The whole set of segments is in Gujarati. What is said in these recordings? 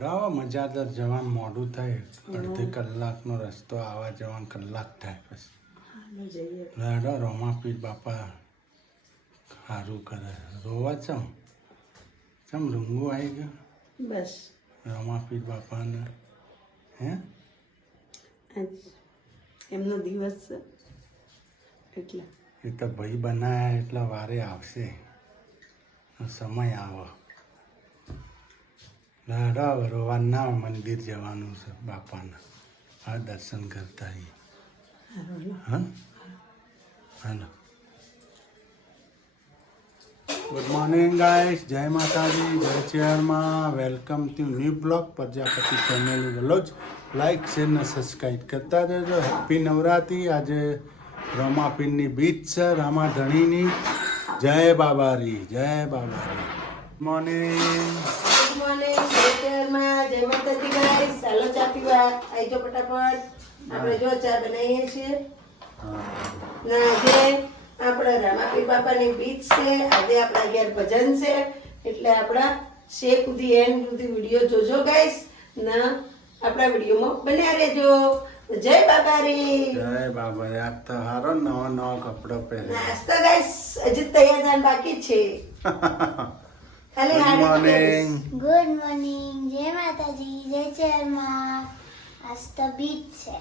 લેડો મજાદાર જવાનું મોડું થાય અડધી કલાકનો રસ્તો આવવા જવાનું કલાક થાય પછી લેડો રોમાપીર બાપા સારું કરે રોવા ચમ રૂંગું આવી ગયું બસ રોમાપીર બાપાને હે આજ એમનો દિવસ છે એટલે એ તો ભાઈ બનાયા એટલે વારે આવશે સમય આવો લેડો રોવાના મંદિર જવાનું છે બાપાના હા દર્શન કરતા આવીએ હા હાલો ગુડ મોર્નિંગ ગાઈસ જય માતાજી જય ચેરમાં welcome to new blog Prajapati family vlog like share ને સબસ્ક્રાઈબ કરતા રહેજો હેપી નવરાત્રી આજે રમાપીરની બીચ છે રામા ધણીની જય બાબારી મોર્નિંગ ગુડ મોર્નિંગ શહેરમાં જય માતાજી ગાઈસ ચાલો ચા પીવા આવજો ફટાફટ આપણે જો ચા બનાવીએ છીએ ના આજે આપણે રામાપીર બાપાની બીચ છે આજે આપણા ઘેર ભજન છે એટલે આપણા શેક સુધી એન્ડ સુધી વિડીયો જોજો ગાઈસ ના આપણા વિડીયોમાં બન્યા રહેજો જય બાબારી આજ તો હારો નવા કપડો પહેરે નાસ્તો ગાઈસ હજી તૈયાર થવાનું બાકી જ છે ખાલી મોર્નિંગ ગુડ મોર્નિંગ જય માતાજી જય ચેરમાં આજ તો બીચ છે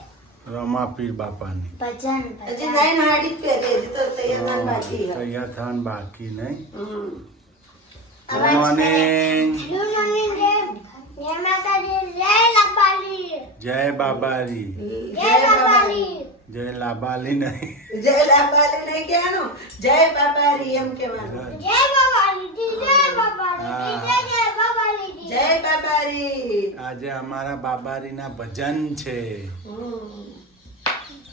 રમાપીર બાપાની ભજન હજી નાઈન હાડી જ પહેરે હજી તો તૈયાર થવાનું બાકી છે તૈયાર થવાનું બાકી નહીં હમ. ગુડ મોર્નિંગ ગુડ મોર્નિંગ જય માતાજી જય લાબાલી જય બાબારી જય લાબાલી જય લાબાલી નહીં જય લાબાલી નહીં કહેવાનું જય બાબારી એમ કહેવાનું જય બાબાલી જય બાબાલી જય બાબાલી જય બાબારી આજે અમારા બાબારીના ભજન છે હમ.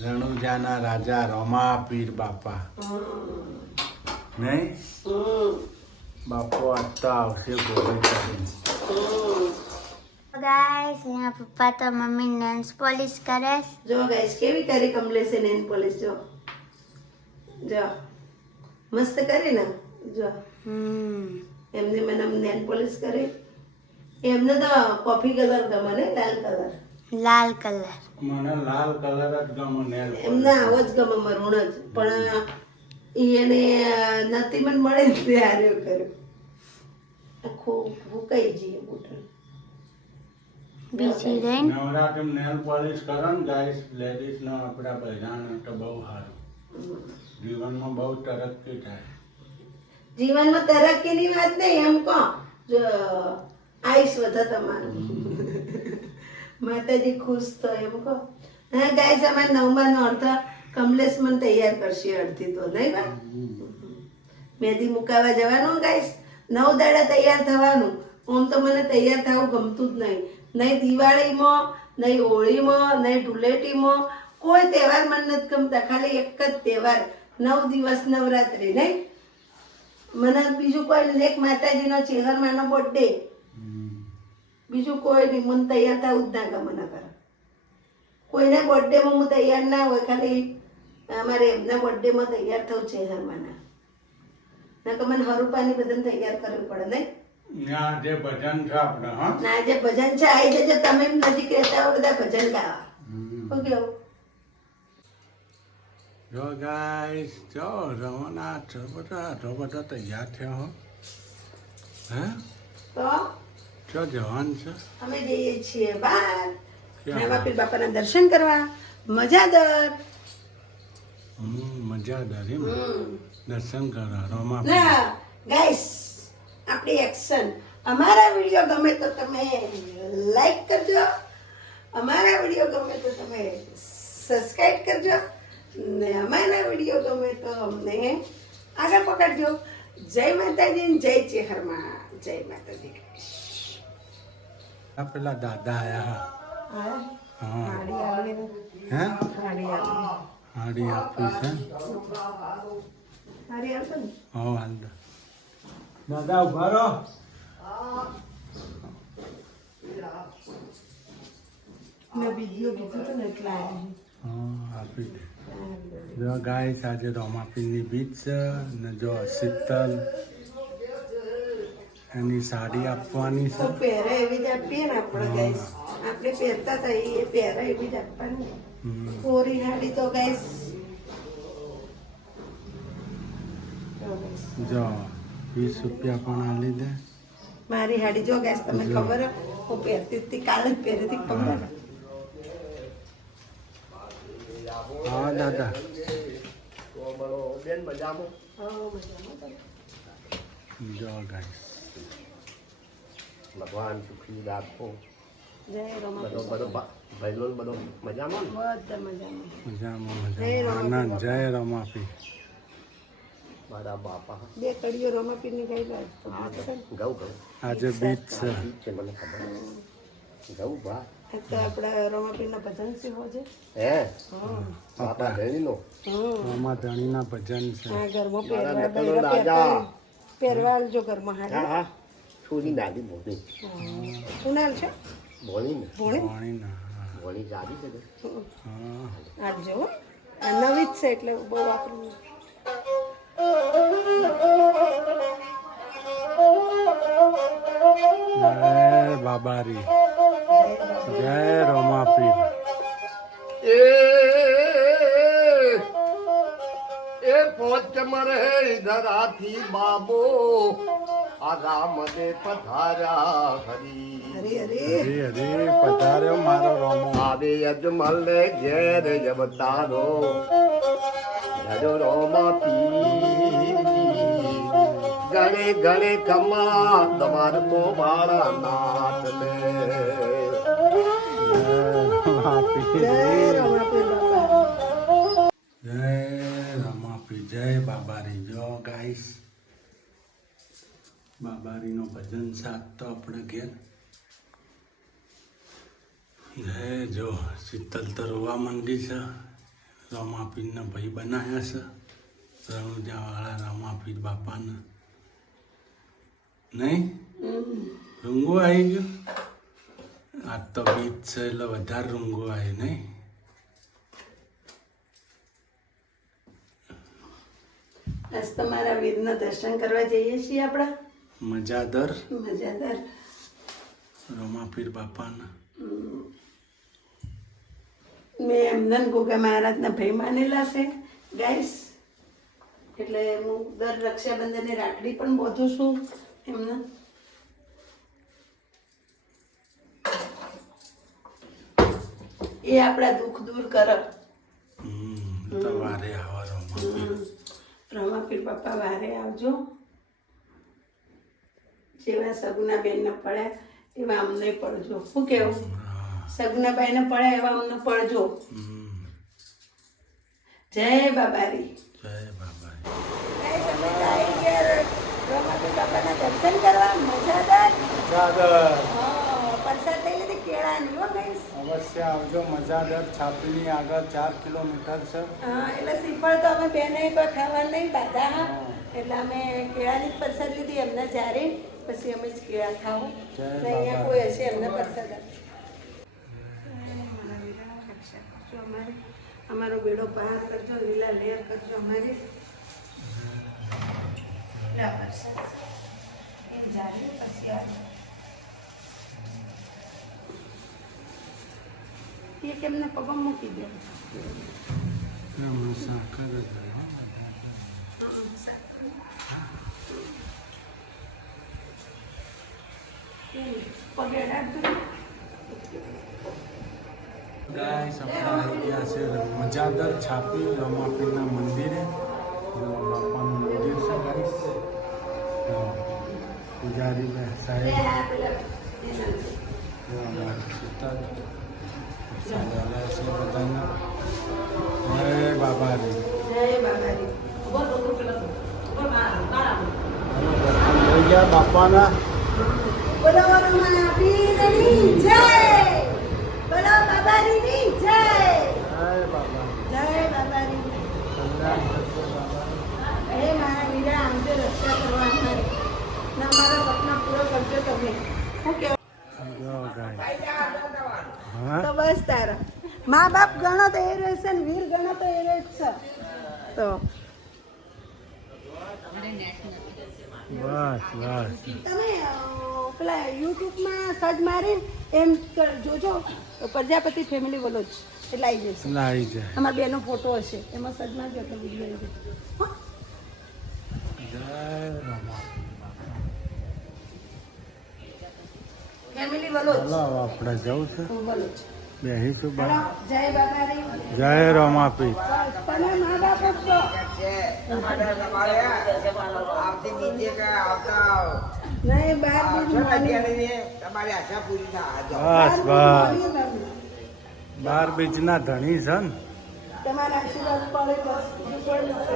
રણુજાના રાજા રમાપીર બાપા નહીં હમ. બાપો આજ આવશે ગોળી કરીને ગાઈસ અહીંયા પપ્પા તો મમ્મી નેલ્સ પોલિશ કરે છે. જો ગાઈસ કેવી કરી કમલેશે નેન પોલીસ જો જો મસ્ત કરી ને જો એમને મને નેન પોલીશ કરી એમને તો કોફી કલર ગમે ને લાલ કલર લાલ કલર મને લાલ કલર જ ગમે નેલ એમને આવો જ ગમે મરૂણ જ પણ એને નથી મને મળે ને ત્યારે કર્યું આખું ભૂકાઈ જઈએ બુટન બીજી રેન નવરાત્રી નેલ પોલિશ કરો ને ગાઈસ લેડીઝ નો આપણા બધાને તો બહુ સારું જીવનમાં બહુ તરક્કી થાય જીવનમાં તરક્કીની વાત નહીં એમ કહો જો આયુષ વધે તમારું માતાજી ખુશ તો એમ કહો હા ગાઈસ અમારે નવમાનો અર્થ કમલેશ મને તૈયાર કરશે અડધી તો નહીં બા મહેંદી મુકાવા જવાનું ગાઈસ 9 દાડા તૈયાર થવાનું આમ તો મને તૈયાર થવું ગમતું જ નહીં નહીં દિવાળીમાં નહીં હોળીમાં નહીં ધૂળેટીમાં કોઈ તહેવાર મને નથી ગમતા ખાલી એક જ તહેવાર 9 દિવસ નવરાત્રી નહીં મને બીજું કોઈ નહીં એક માતાજીનો ચેહરમાનો બર્થડે બીજું કોઈ નહીં મને તૈયાર થવું જ ના ગમે ના કરે કોઈના બર્થડેમાં હું તૈયાર ના હોય ખાલી અમારે એમના બર્થડેમાં તૈયાર થવું ચેહરમાના ના કે મને હરુપાની બધાને તૈયાર કરવું પડે નહીં ના જે ભજન છે આપણે હા ના જે ભજન છે આવી જજો તમે એમ નજીક રહેતા હો બધા ભજન ગાવા શું કેવું જો ગાઈસ જો રવાના બધા તૈયાર થયા હો હે તો જો જવાન છે અમે જઈએ છીએ બહાર ક્યાં? રામાપીર બાપાના દર્શન કરવા મજાદર મજા દરી દર્શન કરો રમા ના ગાઈસ આપણી એક્શન અમારા વિડીયો ગમે તો તમે લાઈક કરજો અમારા વિડીયો ગમે તો તમે સબસ્ક્રાઇબ કરજો ને અમારા વિડીયો ગમે તો અમને આગળ પકડજો જય માતાજી ને જય ચેહરમાં જય માતાજી આ પેલા દાદા આયા હા હા હાડી આવે હે હાડી આવે હાડી આપી છે હાડી આવશે ને હો હાલ દાદા ઉભા રહો મેં વિડીયો કીધું હતું ને એટલે આવ્યા હા આપી દે જો ગાઈસ આજે રોમાપીરની બીચ છે ને જો શીતલ એની સાડી આપવાની તો છે. પહેરે એવી જ આપીએ ને આપણે ગાઈસ. આપણે પહેરતા હતા એ પહેરે એવી જ આપવાની. કોરી હાડી તો ગાઈસ જો 20 રૂપિયા પણ આલી દે. મારી હાડી જો ગાઈસ તમને ખબર હે? હું પહેરતી હતી કાલે જ પહેરી હતી ખબર હે? હા દાદા. જો ગાઈસ ભગવાન સુખી રાખો. જય રમા બધો ભાઈલો બધો મજામાં ને? બધા મજામાં. મજામાં જય મજામાં આનંદ. જય રમાપી. મારા બાપા. બે કડીઓ રમાપીરની ગઈ લાગ હા ઘઉં ઘઉં આજે બીચ છે. ઠીક છે મને ખબર ઘઉં ભા તો આપણા રમાપીરના ભજન શીખો છે. હે હા બાપા ધણીનો રમા ધણીના ભજન છે. હા ઘરમાં મારા પહેરવા નકલો રાજા. પહેરવા જો ઘરમાં હા હાડી હા છોરી નાની ભોણી શું નામ છે ભોણી ને ભોણી પાણીના. ભોણી જાડી છે ને હા. આપજો હો. આ નવી જ છે એટલે બહુ વાપરું જય બાબારી. જય રમાપીર. એ પોચ મરે ધરાથી બાબો આ રામ દે પધાર્યા હરી હરી હરી હરી હરી પધાર્યો મારો રમો. આવે અજમલ ને ઘેર જવતારો હજો રોમા પી ગણે ગણે કમા તમાર કો મારા નાથ ને જય રમાપીર. જય રમાપીર બાપા. જય રમાપીર. જય બાબારી. જો ગાઈસ બાબારીનો ભજન સાથ તો આપણે ઘેર. જય જો શીતલ તો રોવા માંડી છે. રમાપીરના ભાઈ બનાવ્યા છે રણુજાવાળા રમાપીર બાપાને. નહીં રૂંગો આવી ગયો. આજ તો બીચ છે એટલે વધારે રૂંગો આવી નહીં. આજ તમારા વીરના દર્શન કરવા જઈએ છીએ આપણા મજાદર મજાદાર. રમાપીર બાપાના. મેં એમને ગોગા મહારાજના ભાઈ માનેલા છે ગાઈસ. એટલે હું દર રક્ષાબંધનની રાખડી પણ બોધું છું એમને. એ આપણા દુઃખ દૂર કરે. તો વારે આવા રમાપીર. રમાપીર બાપા વારે આવજો. જેવા સગુના બેનને પડ્યા એવા અમને પડજો. શું કેવું? સગુના બાઈને પડ્યા એવા અમને પડજો. જય બાબારી. જય બાબારી. ગાઈસ, અમે આવી ગયા રમાપીર બાપાના દર્શન કરવા મજાદાર. મજાદર. પ્રસાદ લઈ લીધી કેળાની હો ગાઈસ. અવશ્ય આવજો. મજાદર છાપીની આગળ 4 કિલોમીટર છે. હા એટલે શ્રીફળ તો અમે બેને કોઈ ખાવા નહીં બાધા હા. એટલે અમે કેળાની જ પ્રસાદ લીધી એમને જ્યારે પછી અમે જ કેળા ખાવું. જય ને અહીંયા કોઈ હશે એમને પ્રસાદ આપે. અમારો બેડો પાર કરજો. લીલા લેર કરજો અમારી. લા પ્રસાદ એ જારી પછી આવે. એ કેમને પગમ મૂકી દે. હમણાં સાકર જ હોય. ગાઈસ આપણે આવી ગયા છે મજાદર છાપી રમાપીરના મંદિરે. જો બાપાનું મંદિર છે ગાઈસ. પૂજારી સાહેબ જો અમારી શીતલ ચાલે છે બધાના. જય બાબારી. જય બાબારી. લઈ ગયા બાપાના. બોલો રમાપીરની જય. બોલો બાબારીની જય. જય બાબા. જય બાબારી. કલ્યાણ કરજો બાબા. હે મારા વીરા આવજો રક્ષા કરવા અમારી. ને અમારા સપના પૂરો કરજો તમે. શું કહેવાય? જો ગાઈસ. હા તો બસ તારા મા બાપ ગણો તો એ રહેશે ને વીર ગણો તો એ રહે જ છે. તો બસ બસ તમે પેલા યુટ્યુબમાં સર્ચ મારી એમ જોજો પ્રજાપતિ ફેમિલી વલોજ એટલે આવી જશે. લાવી જાય અમારા બેનો ફોટો હશે એમાં સર્ચ મારજો એટલે વિડીયો આવી જશે. જય રમા ફેમિલી વલોજ ચાલો હવે આપણે જવું છે વલોજ. બેહીશું બા જય બાબારી. જય રમાપી તમે મા બાપ જ છો. નહીં બાર બસ બસ 12 બીજના ધણી છે ને તમારા આશીર્વાદ પડે બસ બીજું કોઈ નથી.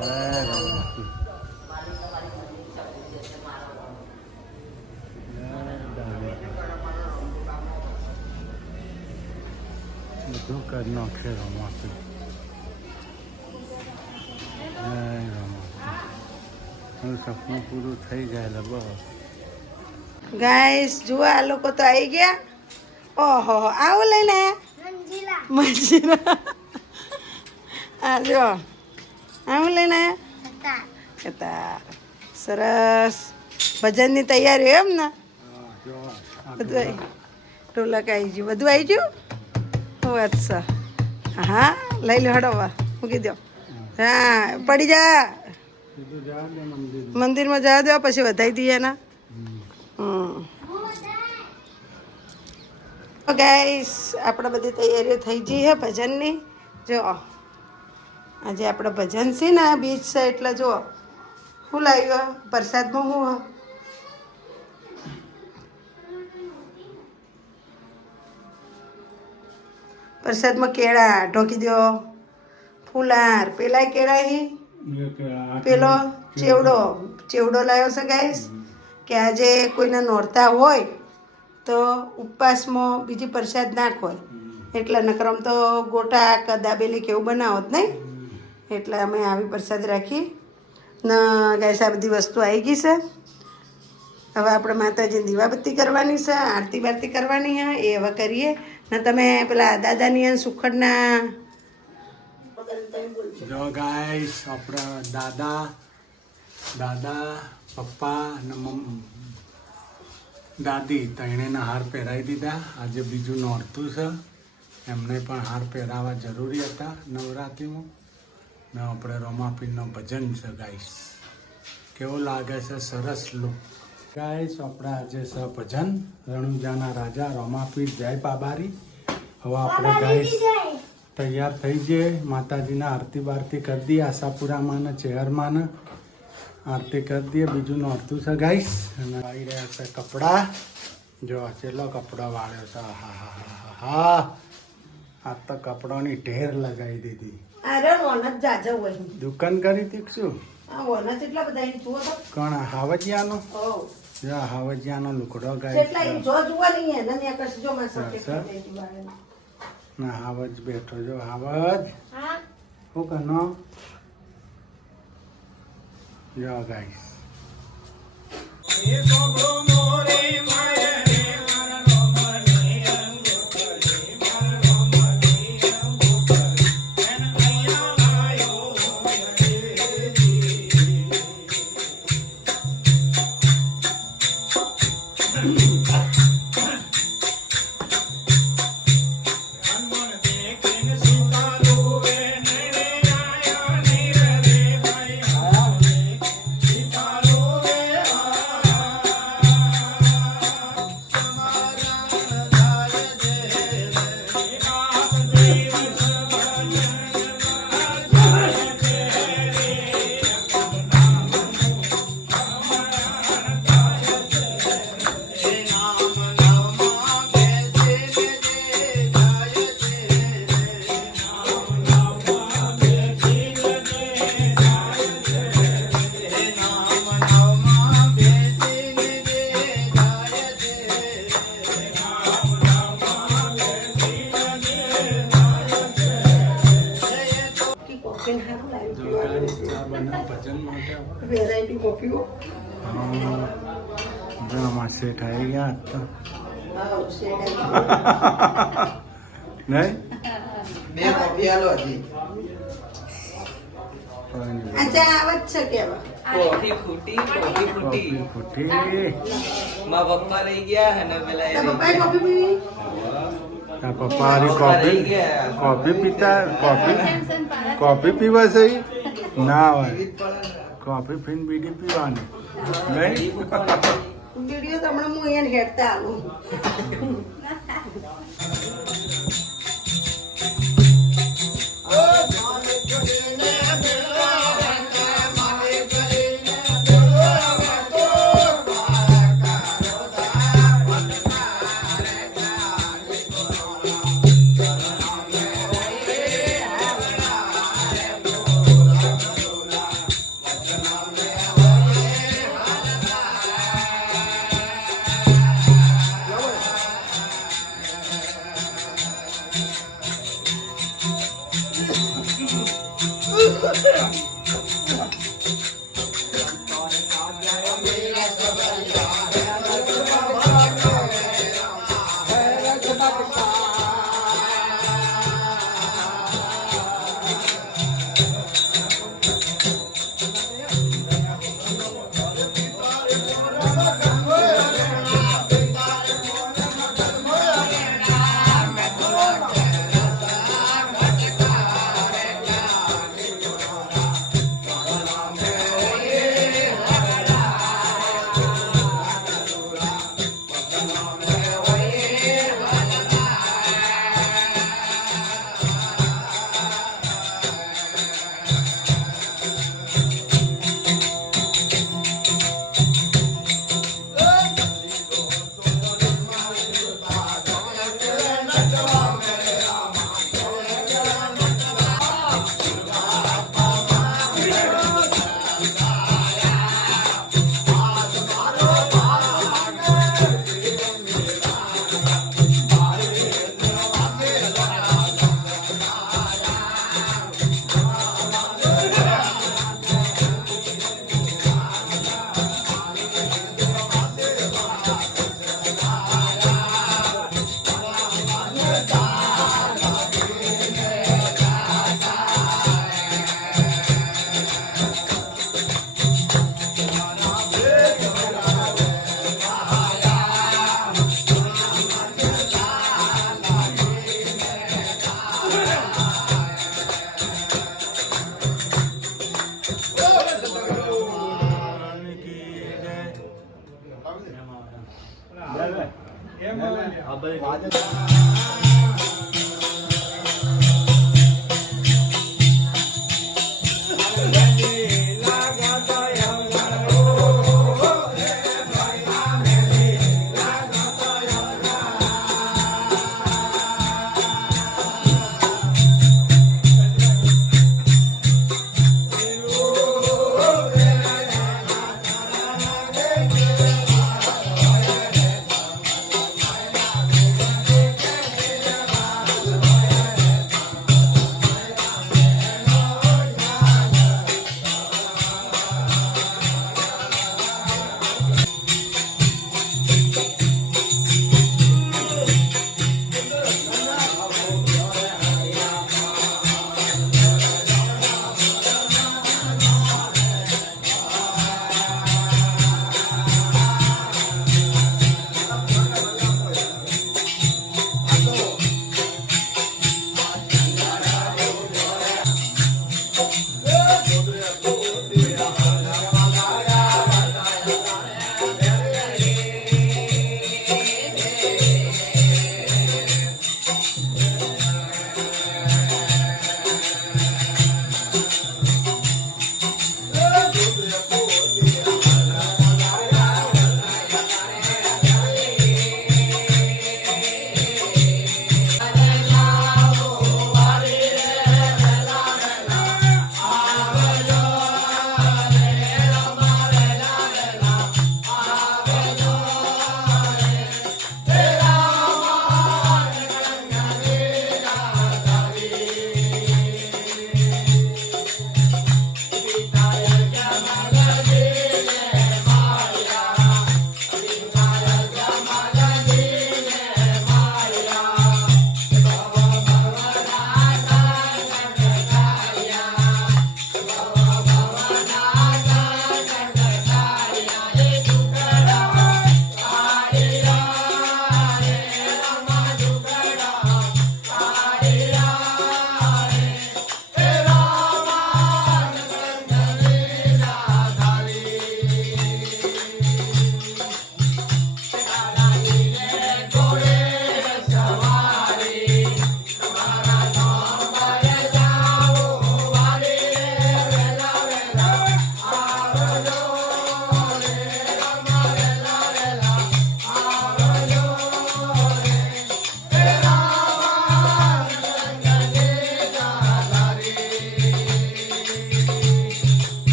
જય રમાપી બધું કરી નાખે રમાપી જય રમાપી સપનું પૂરું થઈ જાય બસ ગાઈસ જુઓ આ લોકો તો આવી ગયા. ઓહો આવું લઈને મંજીલા મંજીરા આ જો આવું લઈને હતા કતા સરસ ભજનની તૈયારી એમ ને બધું આવી ઢોલક આવી ગયું બધું આવી ગયું. અચ્છા હા લઈ લો હડવા મૂકી દો. હા પડી જા સીધું જા દે મંદિર મંદિરમાં જવા દો પછી વધાઈ દઈએ ને. ગાઈસ આપણે બધી તૈયારીઓ થઈ ગઈ છે ભજનની. જો આજે આપણે ભજન છે ને બીચ છે એટલે જો શું લાવ્યો પ્રસાદમાં શું પ્રસાદમાં કેળા ઢોકી દો ફૂલાર પેલા કેળા હી પેલો ચેવડો લાવ્યો છે ગાઈસ કે આજે કોઈના નોરતા હોય તો ઉપવાસમાં બીજી પ્રસાદ નાખ હોય એટલે નકરમ તો ગોટા કે દાબેલી કેવું બનાવો જ નહીં એટલે અમે આવી પ્રસાદ રાખી ને ગાઈસ આ બધી વસ્તુ આવી ગઈ છે. હવે આપણે માતાજીની દીવાબત્તી કરવાની છે આરતી બારતી કરવાની છે એ હવે કરીએ ને તમે પેલા દાદાની સુખડના જો ગાઈસ આપણા દાદા પપ્પા અને દાદી ત્રણેયના હાર પહેરાવી દીધા. આજે બીજું નોરતું છે એમને પણ હાર પહેરાવા જરૂરી હતા નવરાત્રિમાં ને આપણે રમાપીરનો ભજન છે ગાઈસ. કેવો લાગે છે સરસ લુક ગાઈસ. આપણે આજે છે ભજન રણુજાના રાજા રમાપીર જય બાબારી. હવે આપણે ગાઈસ તૈયાર થઈ જઈએ માતાજીના આરતી બારતી કરી દઈએ આશાપુરામાં ને ચેહરમાં આરતી કરી દઈએ. બીજું નોરતું છે ગાઈસ અને આવી રહ્યા છે કપડાં. જો ચેલો કપડો વાળ્યો છે. હા હા હા હા આ તો કપડોની ઢેર લગાવી દીધી. અરે વનજ જાજો હોય દુકાન કરી હતી કે શું આ વનજ એટલા બધા અહીં જુઓ તો કોણ હાવજિયાનો ઓ જો હાવજિયાનો લુકડો કેટલા અહીં ગાઈસ. જો જુઓ નહીં એને ને કશ જો માં સકે સર. ના હાવજ બેઠો જો હાવજ હા શું કનો જો ગાઈસ. વેરાયટી કોફીઓ આમાં સેટ આવી ગયા તો હા શેડ નહીં બે કોફી આલો હજી કોઈ નહીં. આ ચા આવે જ છે કેવા કોફી ફૂટી કોફી ફૂટી કોફી ફૂટી. મારા પપ્પા લઈ ગયા અને પેલા તારા પપ્પાએ કોફી પીવી તારા પપ્પા હારી કોફી પીતા કોફી પીવા છે ઈ? ના હોય કોફી પીને બીડી પીવાની નહીં. વિડીયો તમને હું અહીંયા હેડતા આવું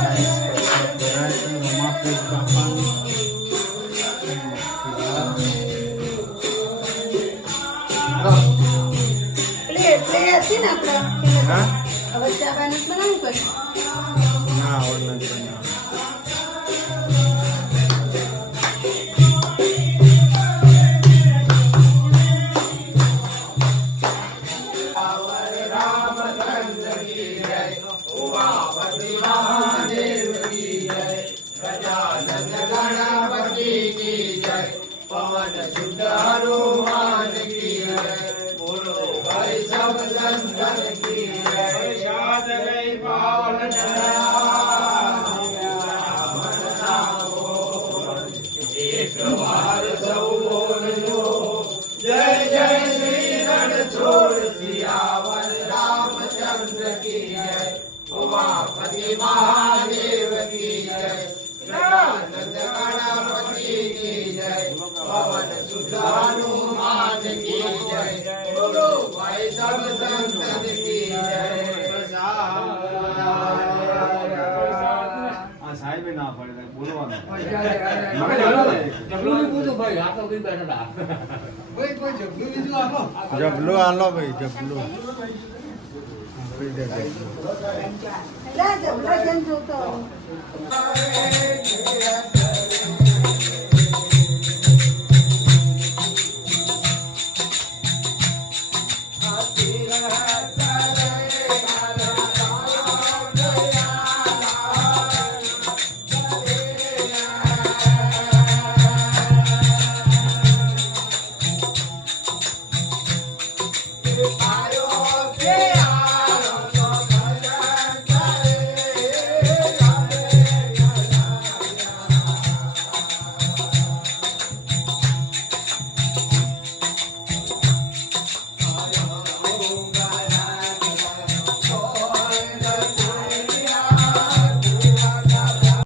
ભરાય છે રમાપીર બાપાની. એટલે હતી ને આપણે હા? હવે ચા પાણી બનાવું કઈ ના હવે નથી બનાવવાનું. જબલું હાલો ભાઈ જબલું આપી દે જબલું. એટલે જબરા જેમ જોતો